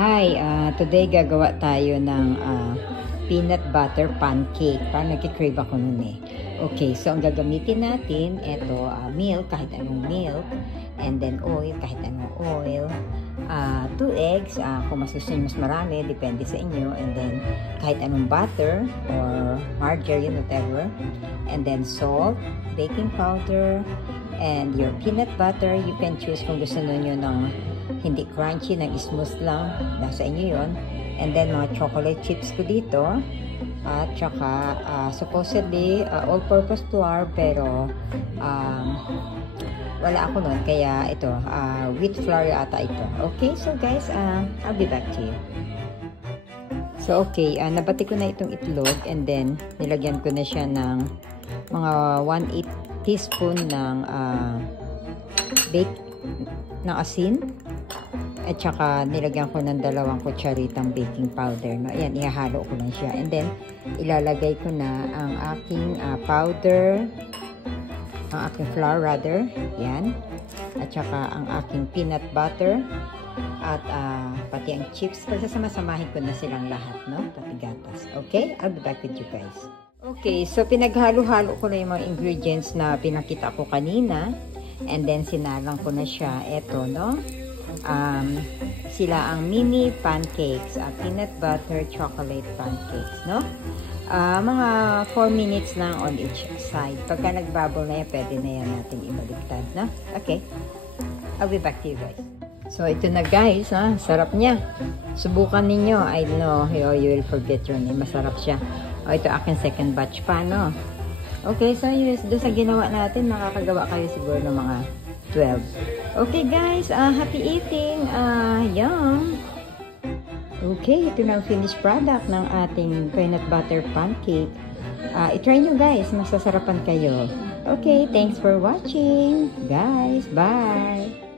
Hi, today gagawa tayo ng peanut butter pancake. Parang nagkikrave ako nun eh. Okay, so ang gagamitin natin, ito, milk, kahit anong milk. And then oil, kahit anong oil. 2 eggs, kung mas gusto nyo mas marami, depende sa inyo. And then kahit anong butter or margarine, whatever. And then salt, baking powder, and your peanut butter. You can choose kung gusto nyo ng hindi crunchy, ng smooth lang. Nasa inyo yon. And then mga chocolate chips ko dito. At saka supposedly all-purpose flour, pero wala ako nun, kaya ito wheat flour ata ito. Okay, so guys, I'll be back to you. So okay, nabati ko na itong itlog, and then nilagyan ko na siya ng mga 1/8 teaspoon ng asin, at saka nilagyan ko ng 2 kutsaritang baking powder. No? Ayan, ihahalo ko lang siya. And then, ilalagay ko na ang aking powder, ang aking flour rather. Yan. At saka ang aking peanut butter. At pati ang chips. Sasama-samahin ko na silang lahat, no? Pati gatas. Okay? I'll be back with you guys. Okay, so pinaghalo-halo ko na yung mga ingredients na pinakita ko kanina. And then, sinalang ko na siya. Eto, no? Sila ang mini pancakes, peanut butter chocolate pancakes, no? Mga 4 minutes lang on each side. Pagka nagbubble na yan, pwede na yan natin ibaliktad, no? Okay, I'll be back to you guys. So ito na guys, sarap niya. Subukan ninyo. I know you will forget your name. Masarap siya. Ito aking second batch pa, no? Okay, so doon sa ginawa natin, makakagawa kayo siguro ng mga 12. Okay guys, happy eating. Yum. Okay, ito na ang finished product ng ating peanut butter pancake. I-try nyo guys, masasarapan kayo. Okay, thanks for watching. Guys, bye.